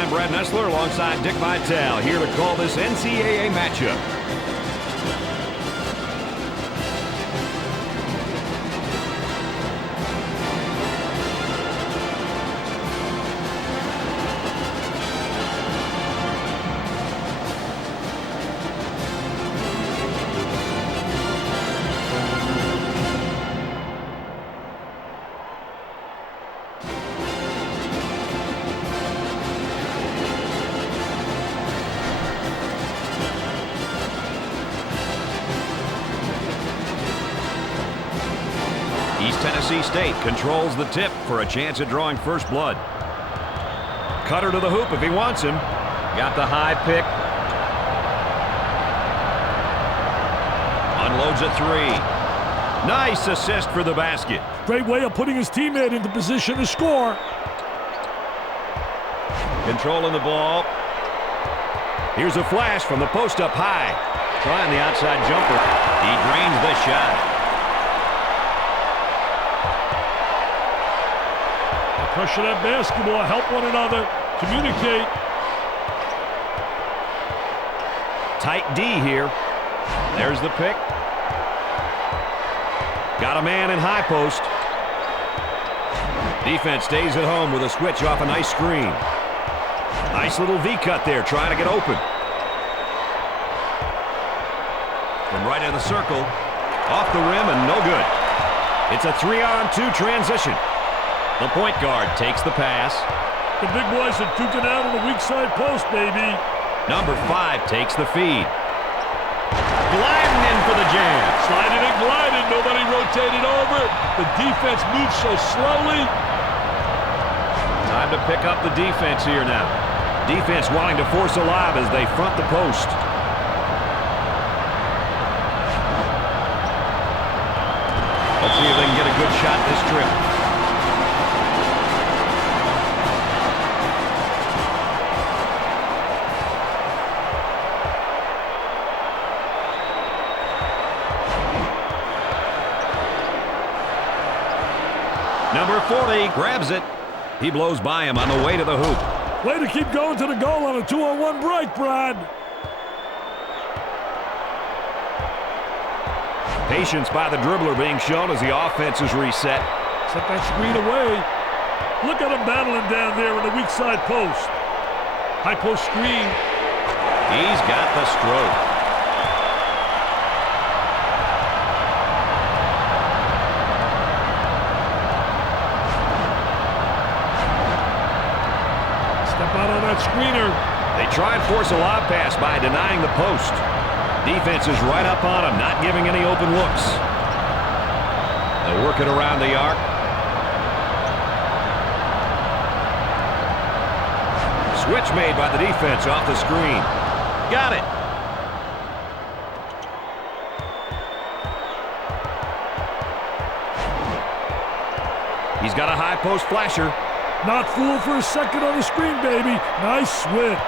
I'm Brad Nessler alongside Dick Vitale here to call this NCAA matchup. Tennessee State controls the tip for a chance at drawing first blood. Cutter to the hoop if he wants him. Got the high pick. Unloads a three. Nice assist for the basket. Great way of putting his teammate into position to score. Controlling the ball. Here's a flash from the post up high. Trying the outside jumper. He drains the shot. Pressure that basketball, help one another, communicate. Tight D here. There's the pick. Got a man in high post. Defense stays at home with a switch off a nice screen. Nice little V-cut there, trying to get open. From right in the circle, off the rim and no good. It's a 3-on-2 transition. The point guard takes the pass. The big boys are duking out on the weak side post, baby. Number 5 takes the feed. Gliding in for the jam. Sliding and gliding. Nobody rotated over. The defense moves so slowly. Time to pick up the defense here now. Defense wanting to force a lob as they front the post. Let's see if they can get a good shot this trip. Number 40 grabs it. He blows by him on the way to the hoop. Way to keep going to the goal on a 2-on-1 break, Brad. Patience by the dribbler being shown as the offense is reset. Set that screen away. Look at him battling down there in the weak side post. High post screen. He's got the stroke. Screener. They try and force a lob pass by denying the post. Defense is right up on him, not giving any open looks. They work it around the arc. Switch made by the defense off the screen. Got it. He's got a high post flasher. Not fooled for a second on the screen, baby. Nice switch.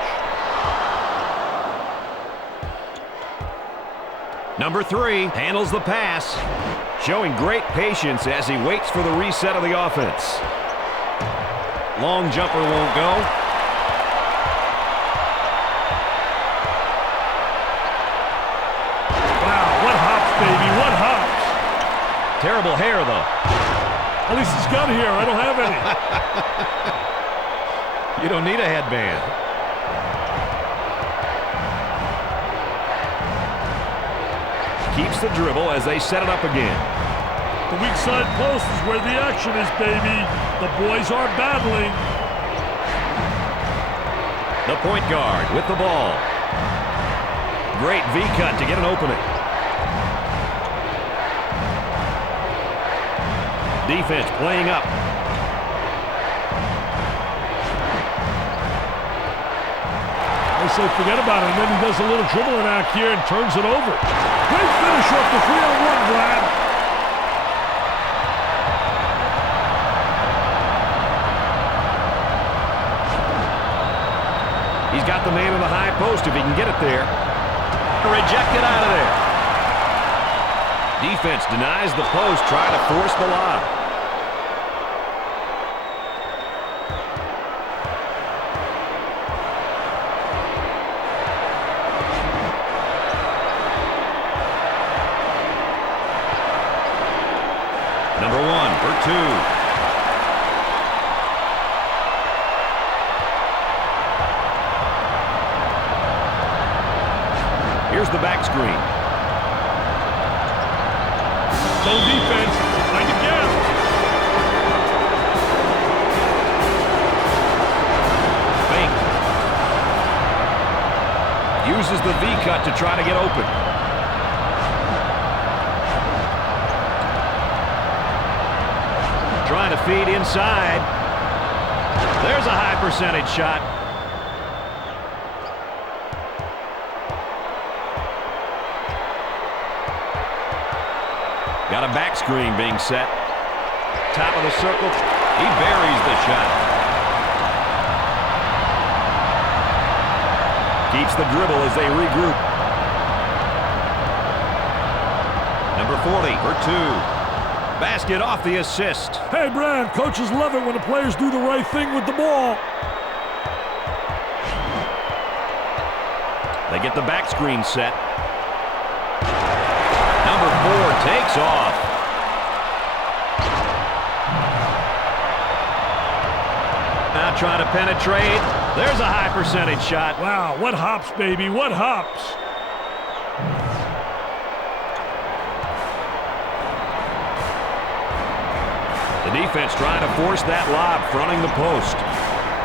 Number 3 handles the pass, showing great patience as he waits for the reset of the offense. Long jumper won't go. Wow, what hops, baby, what hops. Terrible hair, though. At least he's got hair. I don't have any. You don't need a headband. Keeps the dribble as they set it up again. The weak side post is where the action is, baby. The boys are battling. The point guard with the ball. Great V-cut to get an opening. Defense playing up. I say forget about it, and then he does a little dribbling act here and turns it over. Great finish off the 3-on-1, Brad. He's got the man in the high post if he can get it there. Rejected out of there. Defense denies the post, trying to force the lob. 2. Here's the back screen. No defense. Find a gap. Fake. Uses the V-cut to try to get open. Trying to feed inside. There's a high percentage shot. Got a back screen being set. Top of the circle. He buries the shot. Keeps the dribble as they regroup. Number 40 for 2. Basket off the assist. Hey, Brad, coaches love it when the players do the right thing with the ball. They get the back screen set. Number 4 takes off. Now trying to penetrate. There's a high percentage shot. Wow, what hops, baby, what hops. The defense trying to force that lob, fronting the post.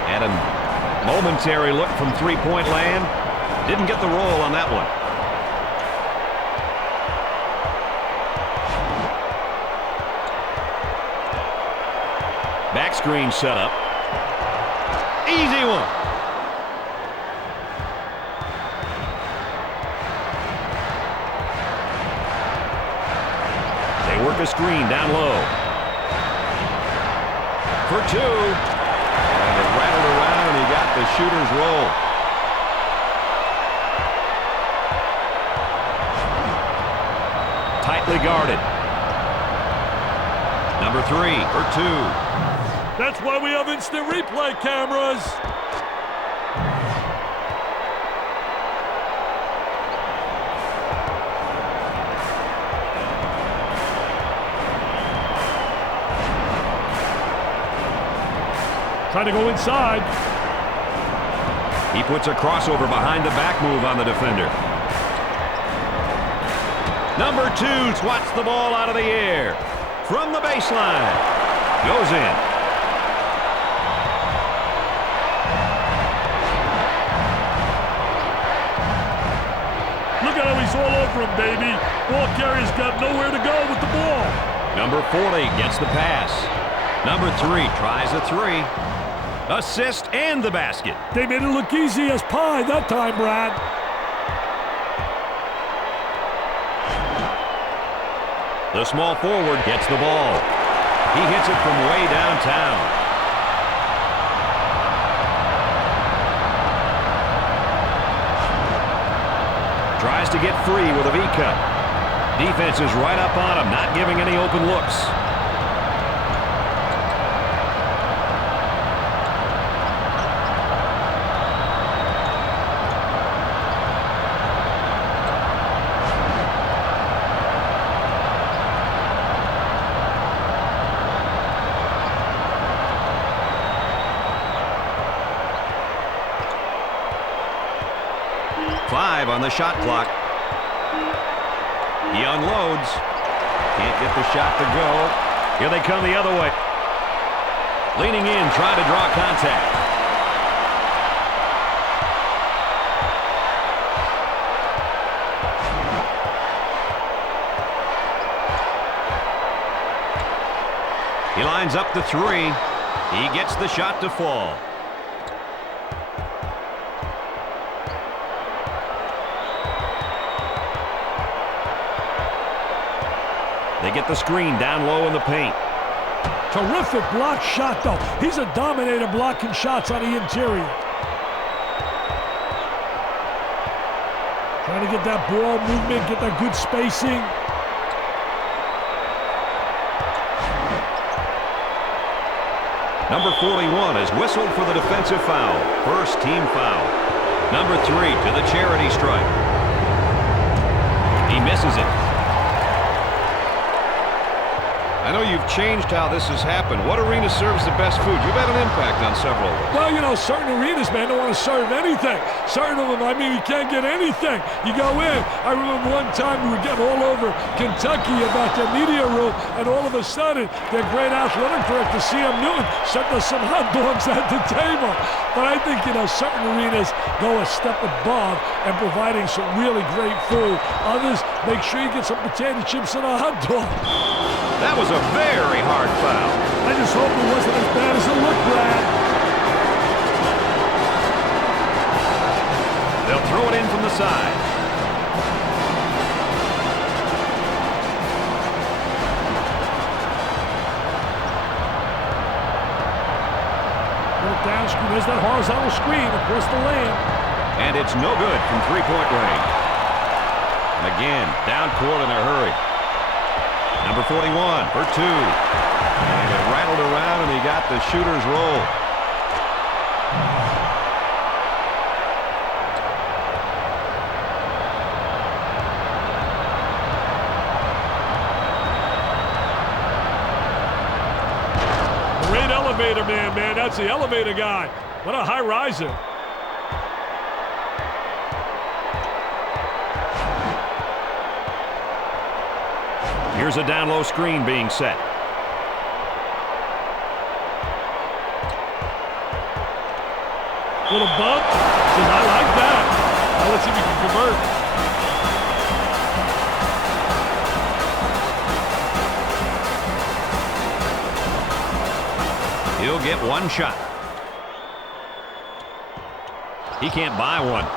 And a momentary look from three-point land. Didn't get the roll on that one. Back screen set up. Easy one. They work a screen down low. For 2. And it rattled around and he got the shooter's roll. Tightly guarded. Number 3 for 2. That's why we have instant replay cameras. Trying to go inside. He puts a crossover behind the back move on the defender. Number 2 swats the ball out of the air. From the baseline. Goes in. Look at how he's all over him, baby. Ball carrier's got nowhere to go with the ball. Number 40 gets the pass. Number 3 tries a 3. Assist and the basket. They made it look easy as pie that time, Brad. The small forward gets the ball. He hits it from way downtown. Tries to get free with a V-cut. Defense is right up on him, not giving any open looks. On the shot clock. He unloads. Can't get the shot to go. Here they come the other way. Leaning in, trying to draw contact. He lines up the 3. He gets the shot to fall. They get the screen down low in the paint. Terrific block shot, though. He's a dominator blocking shots on the interior. Trying to get that ball movement, get that good spacing. Number 41 is whistled for the defensive foul. First team foul. Number 3 to the charity stripe. He misses it. I know you've changed how this has happened. What arena serves the best food? You've had an impact on several of them. Well, you know, certain arenas, man, don't want to serve anything. Certain of them, I mean, you can't get anything. You go in. I remember one time we were getting all over Kentucky about their media room, and all of a sudden, their great athletic director, C.M. Newton, sent us some hot dogs at the table. But I think, you know, certain arenas go a step above and providing some really great food. Others, make sure you get some potato chips and a hot dog. That was a very hard foul. I just hope it wasn't as bad as it looked, Brad. They'll throw it in from the side. Little down screen. There's that horizontal screen across the lane. And it's no good from three-point range. And again, down court in a hurry. Number 41 for two. And it rattled around, and he got the shooter's roll. Great elevator man. That's the elevator guy. What a high riser. Here's a down-low screen being set. Little bump. Says, I like that. Now let's see if he can convert. He'll get one shot. He can't buy one.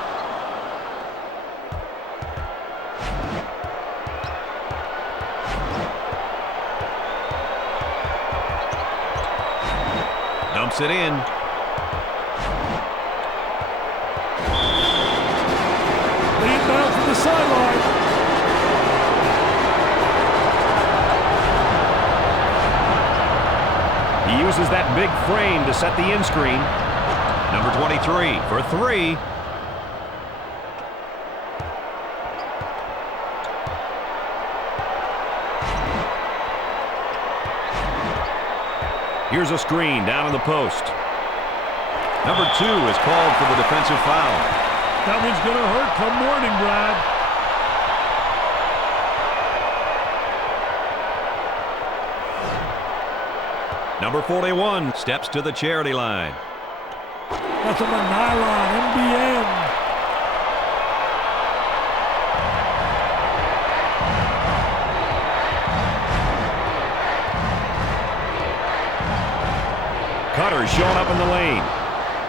Dumps it in. Lead down from the sideline. He uses that big frame to set the in screen. Number 23 for three. Here's a screen down in the post. Number 2 is called for the defensive foul. That one's going to hurt come morning, Brad. Number 41 steps to the charity line. That's on the nylon, NBN. Cutter's showing up in the lane.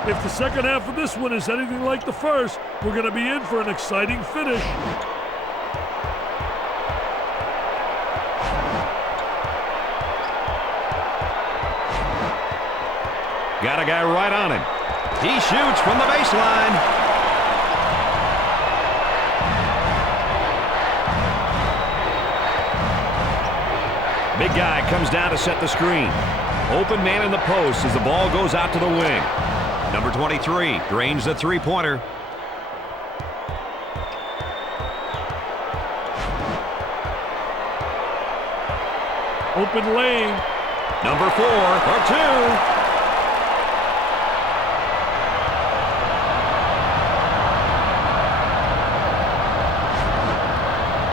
If the second half of this one is anything like the first, we're going to be in for an exciting finish. Got a guy right on him. He shoots from the baseline. Big guy comes down to set the screen. Open man in the post as the ball goes out to the wing. Number 23 drains the three-pointer. Open lane. Number 4 for two.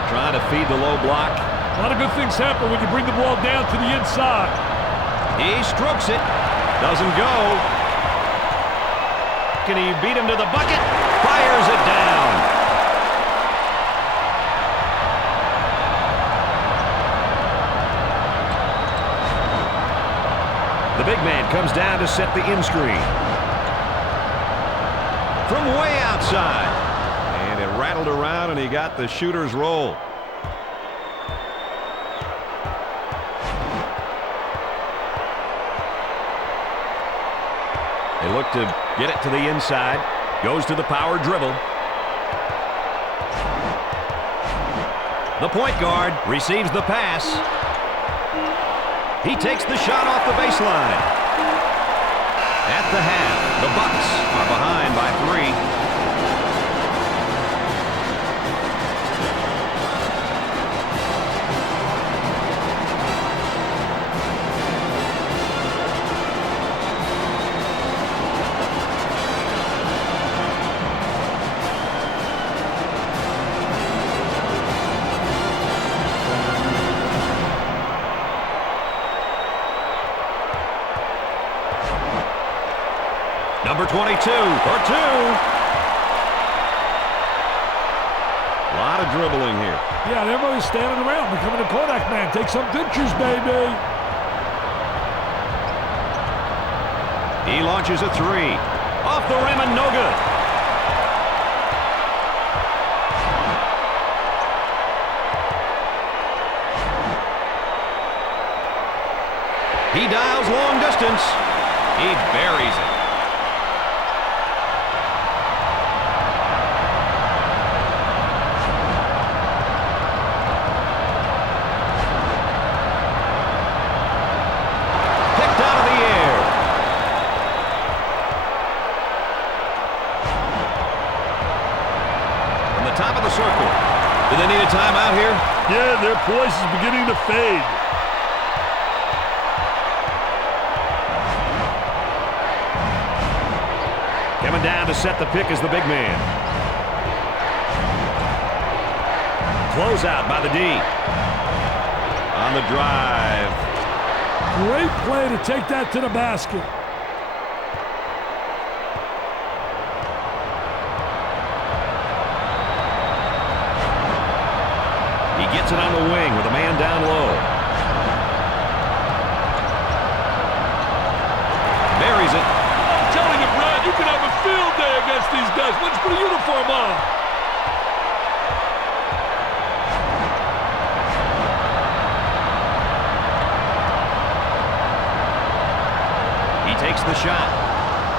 Trying to feed the low block. A lot of good things happen when you bring the ball down to the inside. He strokes it. Doesn't go. Can he beat him to the bucket? Fires it down. The big man comes down to set the in screen. From way outside. And it rattled around, and he got the shooter's roll. They look to get it to the inside. Goes to the power dribble. The point guard receives the pass. He takes the shot off the baseline. At the half, the Bucks are behind by 3. Number 22 for two. A lot of dribbling here. Yeah, and everybody's standing around, becoming a Kodak man. Take some pictures, baby. He launches a three. Off the rim and no good. He dials long distance. He buries it. Picked out of the air. From the top of the circle. Do they need a timeout here? Yeah, their poise is beginning to fade. Coming down to set the pick is the big man. Closeout by the D. On the drive. Great play to take that to the basket. He gets it on the wing with a man down low. Buries it. I'm telling you, Brad, you can have a field day against these guys. Let's put a uniform on. He takes the shot.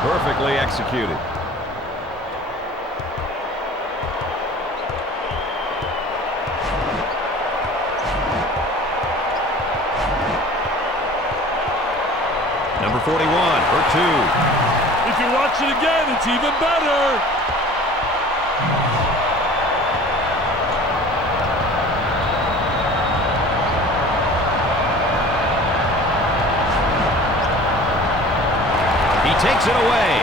Perfectly executed. Number 41 for two. If you watch it again, it's even better. He takes it away.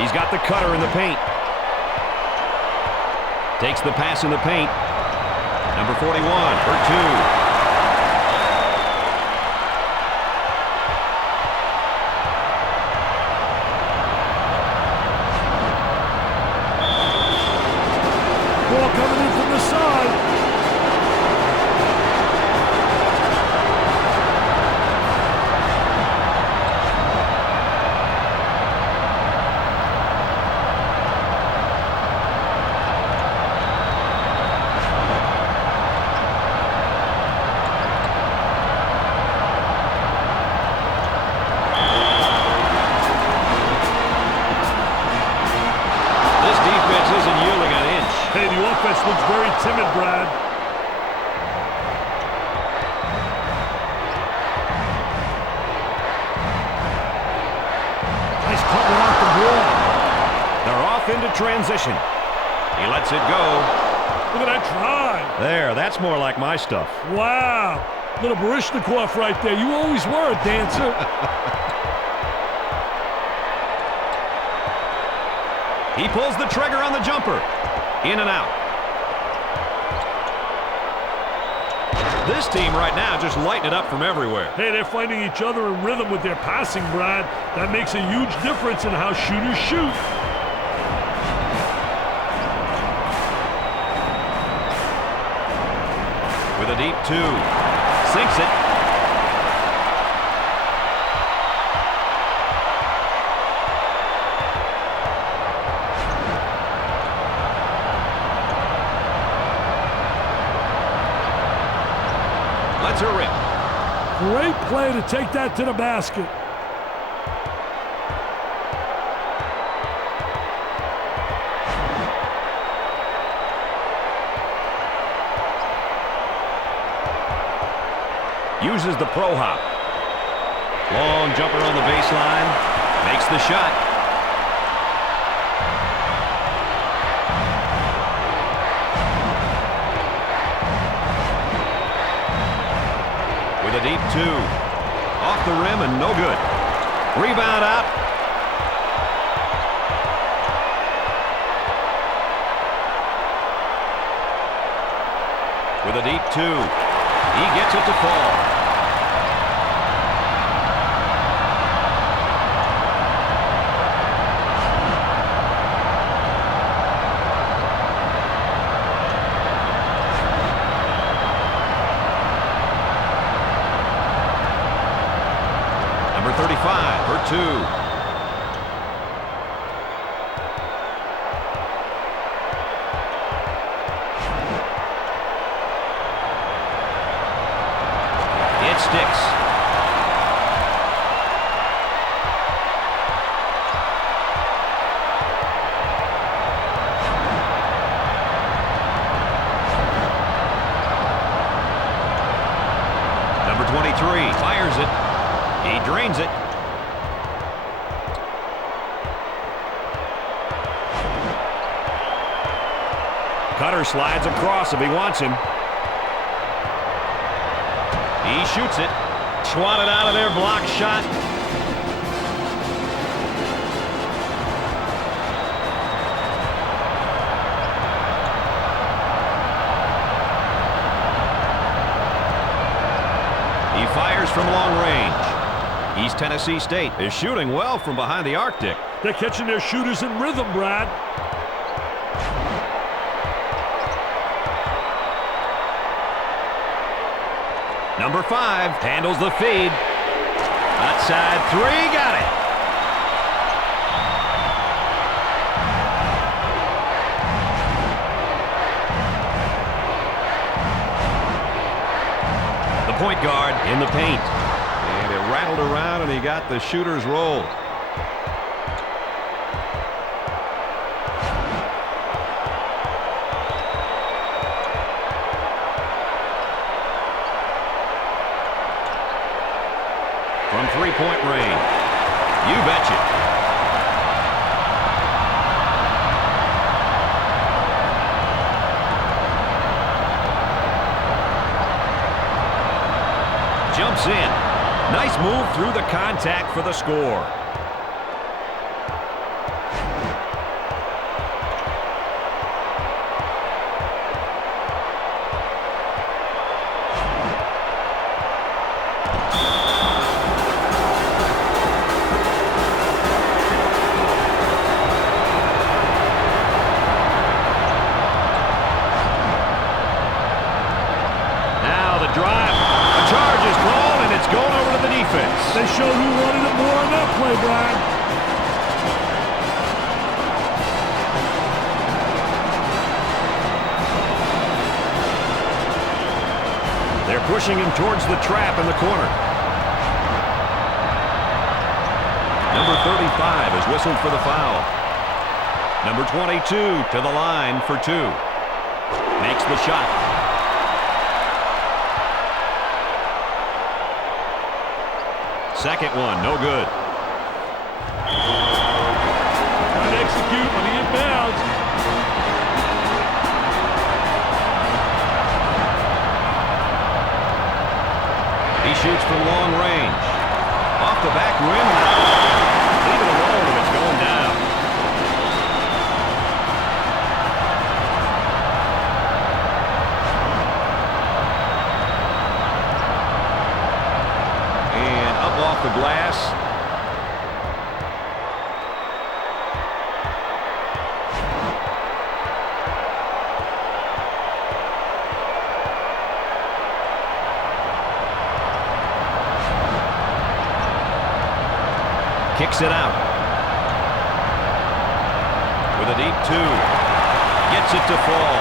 He's got the cutter in the paint. Takes the pass in the paint. Number 41 for two. Ball coming in from the side. Hey, the offense looks very timid, Brad. Nice cutting off the ball. They're off into transition. He lets it go. Look at that try. There, that's more like my stuff. Wow. Little Baryshnikov right there. You always were a dancer. He pulls the trigger on the jumper. In and out. This team right now just lighting it up from everywhere. Hey, they're finding each other in rhythm with their passing, Brad. That makes a huge difference in how shooters shoot. With a deep two. Sinks it. Lets her rip. Great play to take that to the basket. Uses the pro hop. Long jumper on the baseline. Makes the shot. With a deep two. Off the rim and no good. Rebound out. With a deep two. He gets it to fall. Cutter slides across if he wants him. He shoots it. Swatted out of there, block shot. He fires from long range. East Tennessee State is shooting well from behind the Arctic. They're catching their shooters in rhythm, Brad. Number 5 handles the feed. Outside 3, got it. The point guard in the paint. And it rattled around and he got the shooter's roll. From three-point range. You betcha. Jumps in. Nice move through the contact for the score. They showed who wanted it more on that play, Brad. They're pushing him towards the trap in the corner. Number 35 is whistled for the foul. Number 22 to the line for 2. Makes the shot. Second one, no good. Trying to execute when he inbounds. He shoots from long range. Off the back rim. Leave it alone if it's going down. And up off the glass. Kicks it out. With a deep 2. Gets it to fall.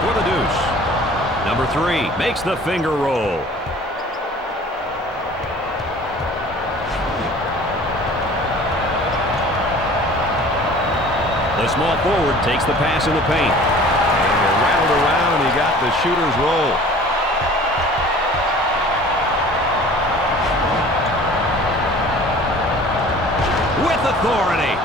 For the deuce. Number 3 makes the finger roll. The small forward takes the pass in the paint. Rattled around and he got the shooter's roll. With authority.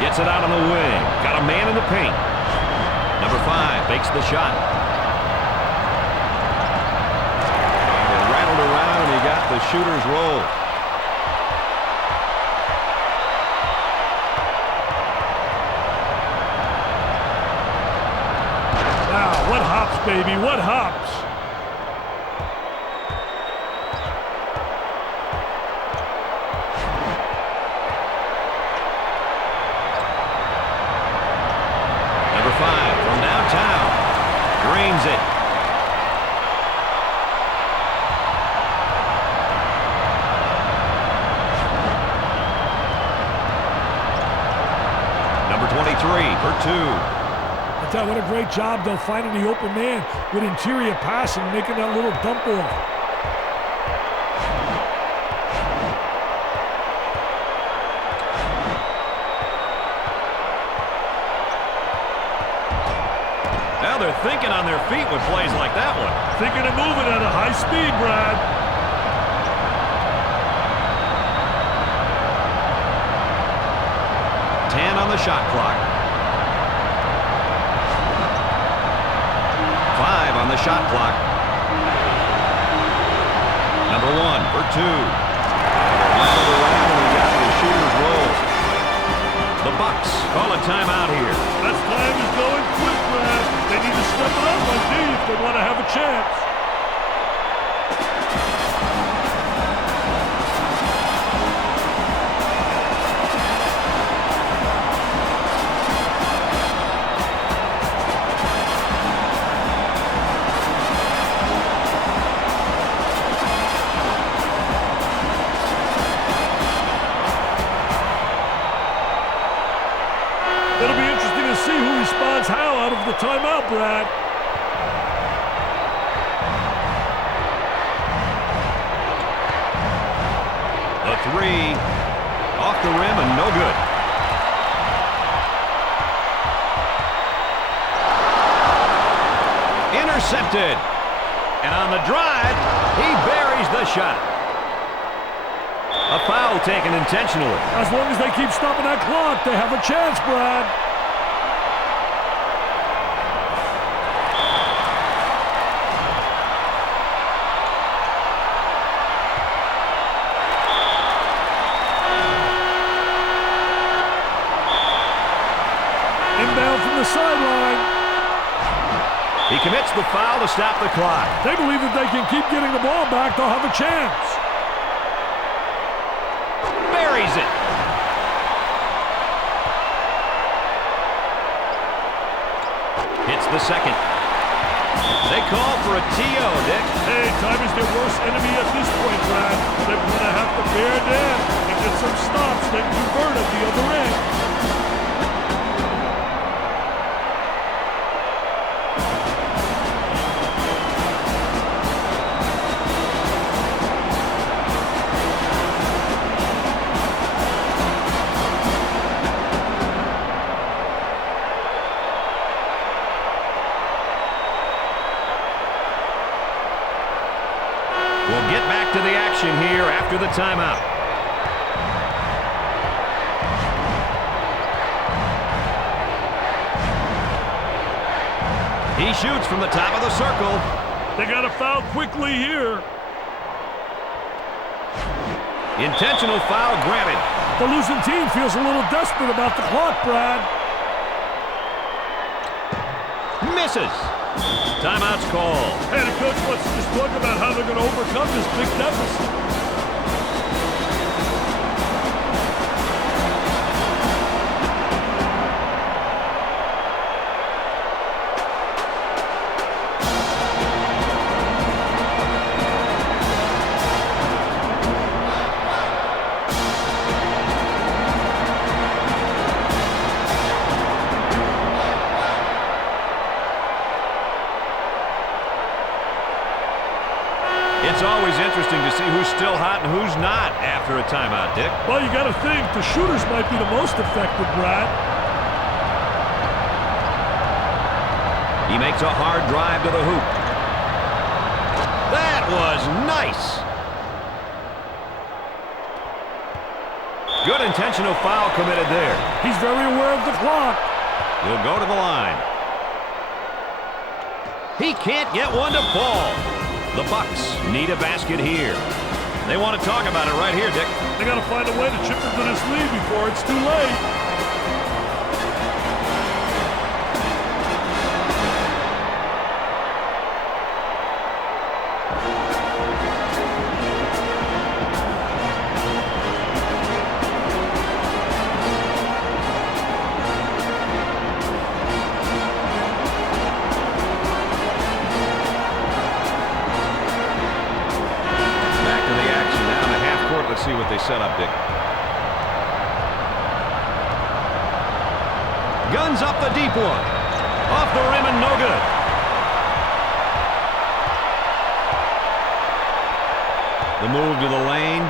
Gets it out on the wing. Got a man in the paint. Number 5 makes the shot. Around and he got the shooter's roll. Wow, what hops, baby, what hops. Number 5 from downtown. Drains it. Number 23 for 2. I tell you, what a great job they'll finding the open man with interior passing, making that little dump off. thinking on their feet with plays like that one. Thinking and moving at a high speed, Brad. On the shot clock. 5 on the shot clock. Number 1 for 2. Rattled around and he got the shooter's roll. The Bucks call a timeout here. That time is going quick, Brad. They need to step it up on D if they want to have a chance. It'll be interesting to see who responds how out of the timeout, Brad. The 3 off the rim and no good. Intercepted. And on the drive, he buries the shot. A foul taken intentionally. As long as they keep stopping that clock, they have a chance, Brad. Inbound from the sideline. He commits the foul to stop the clock. They believe that they can keep getting the ball back, they'll have a chance. Buries it. Hits the second. They call for a TO, Dick. Hey, time is their worst enemy at this point, Brad. They're going to have to bear down and get some stops, then convert at the other end. We'll get back to the action here after the timeout. He shoots from the top of the circle. They got to foul quickly here. Intentional foul granted. The losing team feels a little desperate about the clock, Brad. Misses. Timeout's called. Hey, the coach wants to just talk about how they're going to overcome this big deficit. It's always interesting to see who's still hot and who's not after a timeout, Dick. Well, you got to think the shooters might be the most effective, Brad. He makes a hard drive to the hoop. That was nice. Good intentional foul committed there. He's very aware of the clock. He'll go to the line. He can't get one to fall. The Bucks need a basket here. They want to talk about it right here, Dick. They got to find a way to chip into this lead before it's too late. See what they set up, Dick. Guns up the deep one. Off the rim and no good. The move to the lane.